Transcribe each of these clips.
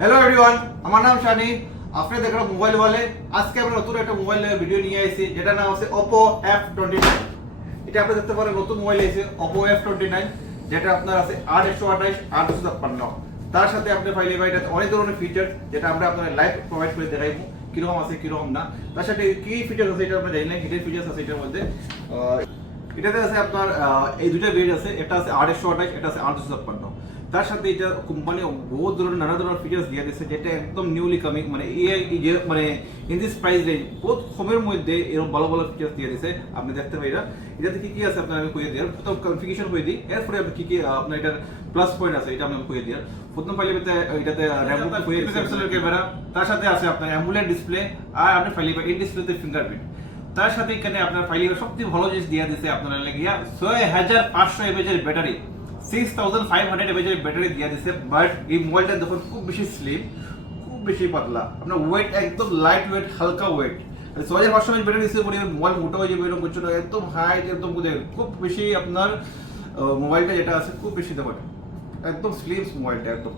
Hello everyone, আমার নাম শানি। আপনি দেখেন মোবাইল ওয়ালে। আজকে আমরা নতুন একটা মোবাইল ভিডিও নিয়ে আইছি, যেটা নাম আছে Oppo F29। এটা আপনি দেখতে পারেন নতুন মোবাইল এসেছে Oppo F29, যেটা আপনার আছে 8/128 8/256। তার সাথে আপনি পাইলে ভাই এটাতে অনেক ধরনের ফিচার, যেটা আমরা আপনাদের লাইভ প্রোভাইড করে দেখাইবো কিরকম আছে কিরকম না। তার সাথে কি ফিচার আছে এটা আমরা জানি না, হিডেন ফিচার্স আছে এটার মধ্যে। এটাতে আছে আপনার এই দুইটা ভেরিয়েন্ট আছে, এটা আছে 8/128, এটা আছে 8/256। তার সাথে এটা কোম্পানি বহুত ধরনের নানা ধরনের ফিচার্স দিয়ে দিচ্ছে, যেটা একদম নিউলি কামিং, মানে যে মানে ইন দিস প্রাইস রেঞ্জ বহুত কমের মধ্যে এরকম ভালো ভালো ফিচার্স দিয়ে দিচ্ছে। আপনি দেখতে পাইরা এটাতে কি কি আছে আপনার আমি কইয়ে দিই, প্রথম কনফিগারেশন কইয়ে দিই, এরপরে আপনি কি কি আপনার এটার প্লাস পয়েন্ট আছে এটা আমি কইয়ে দিই। প্রথম ফাইলে এটাতে র্যাম কইয়ে পিক্সেলের ক্যামেরা, তার সাথে আছে আপনার অ্যামুলেট ডিসপ্লে, আর আপনি ফাইলে ইন ডিসপ্লেতে ফিঙ্গারপ্রিন্ট। তার সাথে এখানে আপনার ফাইলে সবথেকে ভালো জিনিস দিয়ে দিচ্ছে আপনারা লাগিয়া 6500 mAh এর ব্যাটারি, 6500 mAh এর ব্যাটারি দিয়ে দিচ্ছে। বাট এই মোবাইলটা দেখুন খুব বেশি স্লিম, খুব বেশি পাতলা, আপনার ওয়েট একদম লাইট ওয়েট, হালকা ওয়েট। 6500 mAh ব্যাটারি দিচ্ছে বলে মোবাইল মোটা হয়ে যাবে এরকম কিছু না, একদম হাইট, একদম খুব বেশি আপনার মোবাইলটা যেটা আছে খুব বেশি দেবেন, একদম স্লিম মোবাইলটা একদম।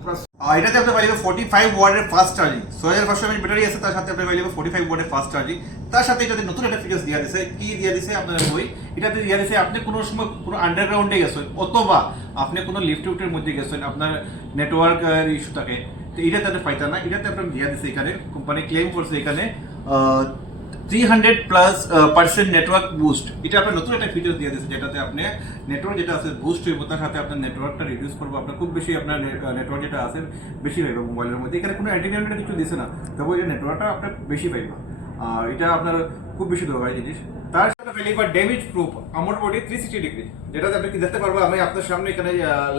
এটাতে আপনি পাইবেন 45 ওয়াটের ফাস্ট চার্জিং, 6500 mAh ব্যাটারি আছে, তার সাথে আপনি পাইবেন 45 ওয়াটের ফাস্ট চার্জিং। তার সাথে এটাতে নতুন একটা ফিচার্স দিয়ে দিয়েছে। কি দিয়ে দিয়েছে আপনার বই, এটাতে দিয়ে দিয়েছে আপনি কোনো সময় কোনো আন্ডারগ্রাউন্ডে গেছেন অথবা আপনি কোনো লিফটের মধ্যে গেছেন, আপনার নেটওয়ার্ক ইস্যু থাকে, তো এটাতে আপনি পাইতেন না। এটাতে আপনার দিয়ে দিয়েছে, এখানে কোম্পানি ক্লেম করছে এখানে 300+% নেটওয়ার্ক বুস্ট। এটা আপনার নতুন একটা ফিচার দিয়ে দিয়েছে, যেটাতে আপনি নেটওয়ার্ক যেটা আছে বুস্ট হইব, তার সাথে আপনার নেটওয়ার্কটা রিডিউস করবো, আপনার খুব বেশি আপনার নেটওয়ার্ক যেটা আছে বেশি পাইবে মোবাইলের মধ্যে। এখানে কোনো অ্যান্টিনাইটেড কিছু দিছে না, তবে এই নেটওয়ার্কটা আপনার বেশি পাইবা, আর এটা আপনার খুব বেশি দরকারি জিনিস। তার সাথে ফেলিবার ড্যামেজ প্রুফ আমার বডি 360 ডিগ্রি, যেটাতে আপনি কি দেখতে পারবো আমি আপনার সামনে এখানে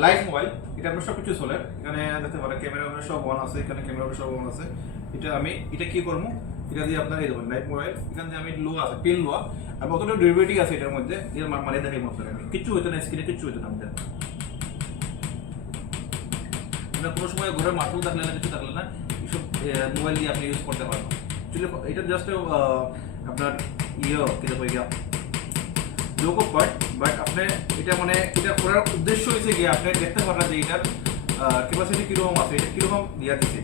লাইভ মোবাইল, এটা আপনার সবকিছু চলে, এখানে দেখতে পারেন ক্যামেরা সব অন আছে, এখানে ক্যামেরা সব অন আছে। এটা কি করবো, এটা দিয়ে আপনার এই দেখুন লাইভ মোবাইল, এখান থেকে আমি লোয়া আছে পিন লোয়া, আর কতটা ডিউরেবিলিটি আছে এটার মধ্যে, এর মানে দেখাই মতো আমি কিচ্ছু হইতো না, স্ক্রিনে কিচ্ছু হইতো না আমাদের। কোনো সময় ঘরে মাঠও থাকলে না, কিছু থাকলে না, এইসব মোবাইল দিয়ে আপনি ইউজ করতে পারবেন। এটা জাস্ট আপনার কিরকম লোগো পার্ট, বাট আপনি এটা মানে এটা করার উদ্দেশ্য হয়েছে গিয়ে আপনি দেখতে পারবেন যে এটার ক্যাপাসিটি কিরকম আছে, এটা কিরকম দিয়া দিচ্ছে।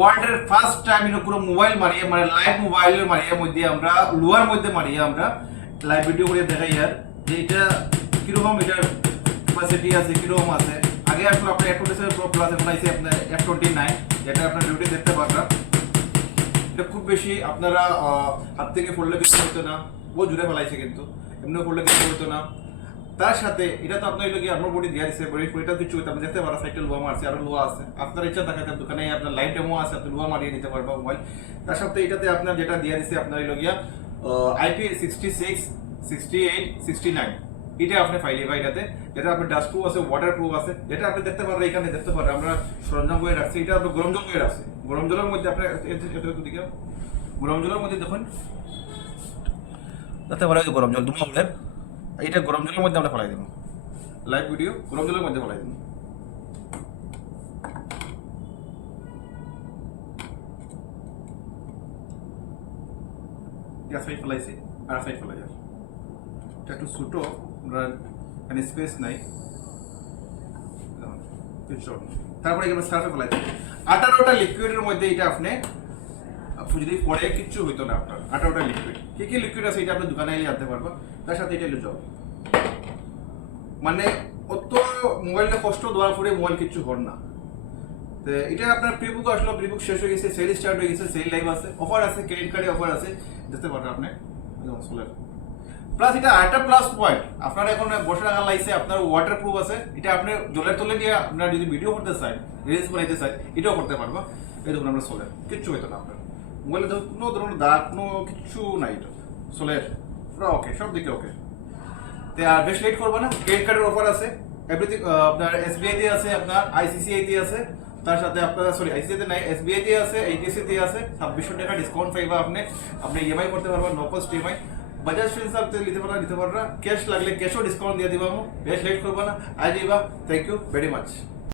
ওয়ার্ল্ডের ফার্স্ট টাইম পুরো মোবাইল মারিয়ে, মানে লাইভ মোবাইলের মারিয়ে মধ্যে আমরা লোয়ার মধ্যে মারিয়ে আমরা লাইভ ভিডিও করে দেখাই আর যে এটা কিরকম, এটার ক্যাপাসিটি আছে কিরকম আছে। আগে আসলে আপনার F27 Pro Plus এখন আছে আপনার F29, যেটা আপনার ভিডিও দেখতে পারবেন। এটা খুব বেশি আপনারা হাত থেকে পড়লে কিছু হতো না, বহু জুড়ে ফেলাইছে, কিন্তু এমনি পড়লে কিছু হতো না। তার সাথে এটা তো আপনার লোকে আমার বডি দিয়ে দিচ্ছে, বডিটা কিছু আপনি দেখতে পারেন, সাইকেল লোয়া মারছে, আরো লোয়া আছে, আপনার ইচ্ছা দেখাতে দোকানে আপনার লাইভ ডেমো আছে, আপনি লোয়া মারিয়ে নিতে পারবেন মোবাইল। তার সাথে এটাতে আপনার যেটা দিয়ে দিচ্ছে আপনার লগিয়া IP66 68 69, এটা আপনি ফাইলে বা এটাতে যেটা আপনার ডাস্ট প্রুফ আছে, ওয়াটার প্রুফ আছে, যেটা আপনি দেখতে পারবেন এখানে দেখতে পারেন আমরা সরঞ্জাম করে রাখছি। এটা আপনার গরম জল করে রাখছি, গরম জলের মধ্যে আপনার দিকে গরম জলের মধ্যে দেখুন দেখতে পারেন গরম জল দুমাউলের, এটা গরম জলের মধ্যে আমরা ফেলাই দেব, লাইভ ভিডিও গরম জলের মধ্যে ফেলাই দেব। এক সাইড ফেলাইছি আর সাইড ফেলাই যাবে, এটা একটু ছোটো, আমরা এখানে স্পেস নাই। তারপরে এখানে সার্ফে ফেলাই দেব 18টা লিকুইডের মধ্যে। এটা আপনি যদি পরে কিচ্ছু হইতো না, আপনার 18টা লিকুইড, কি কি লিকুইড আছে এটা আপনি দোকানে এলে জানতে পারবো। তার সাথে এটা জল, মানে অত মোবাইলটা কষ্ট দেওয়ার পরে মোবাইল কিছু হর না। তো এটা আপনার প্রিবুক আসলো, প্রিবুক শেষ হয়ে গেছে, সেল স্টার্ট হয়ে গেছে, সেল লাইভ আছে, অফার আছে, ক্রেডিট কার্ডে অফার আছে, দেখতে পারেন আপনি সোলার প্লাস। এটা আরেকটা প্লাস পয়েন্ট, আপনার এখন বসে রাখা লাগছে, আপনার ওয়াটার প্রুফ আছে, এটা আপনি জলের তলে দিয়ে আপনার যদি ভিডিও করতে চাই, রিলস বানাইতে চাই, এটাও করতে পারবো। এই দেখুন আমরা সোলার কিচ্ছু হইতো না, আপনার মোবাইলে তো কোনো ধরনের দাগ কোনো কিছু নাই, এটা সোলার পুরো ওকে, সব দিকে ওকে। আর বেশ লেট করবো না, ক্রেডিট কার্ডের অফার আছে, এভরিথিং আপনার SBI দিয়ে আছে, আপনার ICICI দিয়ে আছে, তার সাথে আপনার সরি ICICI তে নাই, SBI দিয়ে আছে, HDFC দিয়ে আছে, 2600 টাকা ডিসকাউন্ট পাইবা, আপনি EMI করতে পারবেন, নো কস্ট EMI। বাজাজ ফিন্সার্ভ থেকে নিতে পারা ক্যাশ লাগলে ক্যাশও ডিসকাউন্ট দিয়ে দিবা বেশ লেট করবা না আই যাইবা থ্যাংক ইউ ভেরি মাচ